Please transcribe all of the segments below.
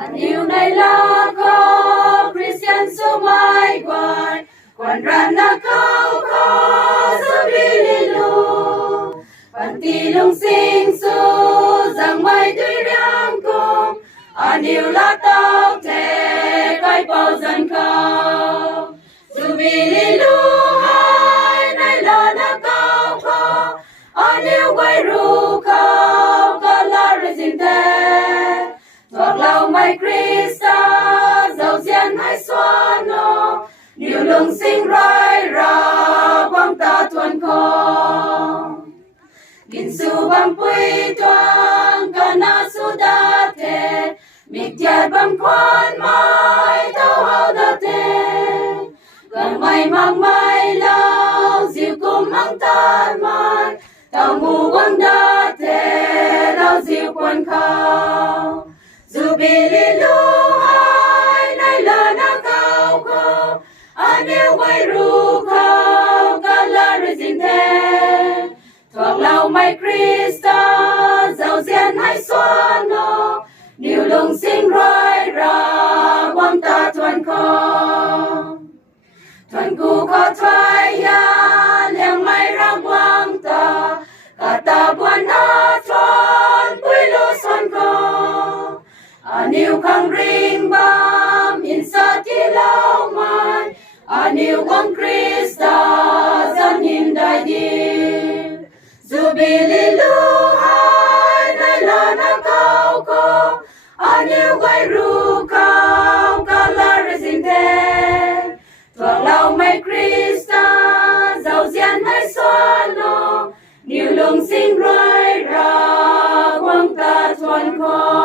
Anh yêu này là có Christian số mai quay quan ran na khao khó giữ bi lu bạn tì lung sinh su rằng mai tuy đang cùng anh yêu là tao thế cái bao dân khao dù bi lu hai này là na khao khó anh yêu quay ru khao cả là rình thế thuộc lòng mai Krista giàu diên hay xoa nó điều lung sinh rai ra quang ta thuần khó din su bam pui toang kana su da te mik tiar bam kwan mai tao hao da te gần mai mang mai lao diệu cùng mang ta mai tao ngu quang da te lao diệu quan khao dù bị li lu hai nay là na cao khao anh yêu quay ru khao cả là rình thế thuộc lòng mai Krista giàu diên hay xoa nó điều lung sinh rai ra quang ta thuần khó thuần cụ khó thoái ya liang mai ra quang ta cả ta buồn na thuần quý lô xuân khó anh yêu khang ring bam in sa ti lao mai anh yêu quang Krista dân hin đại đi dù bị li lu hai nay là na cao có anh yêu quay ru cao cả là rình thế thuộc lòng mai Krista giàu diên hay xoa nó điều lung sinh rai ra quang ta thuần khó.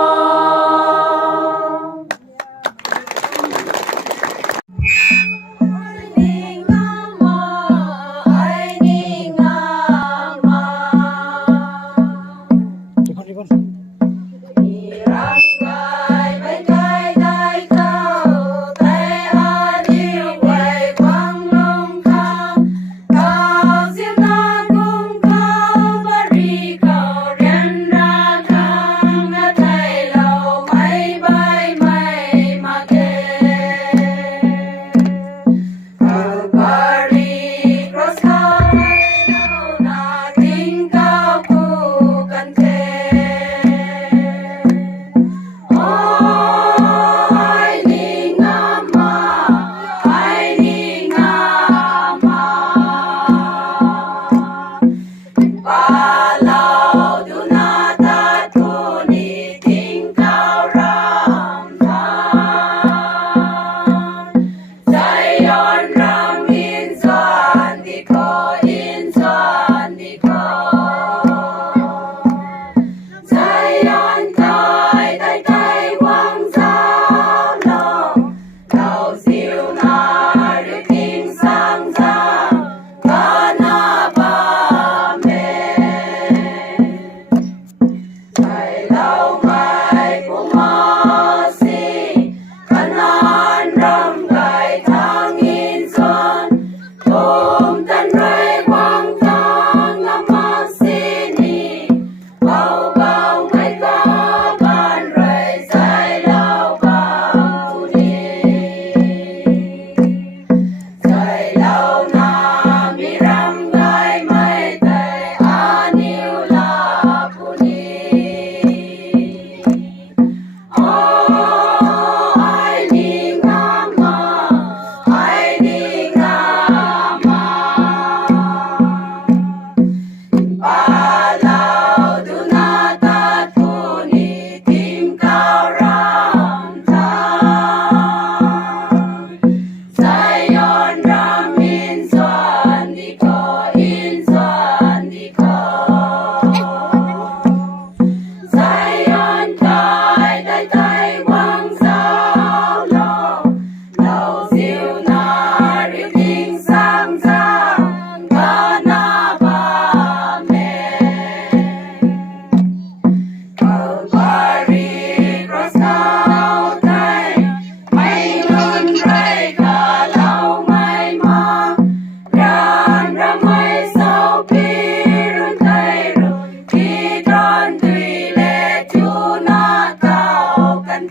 Can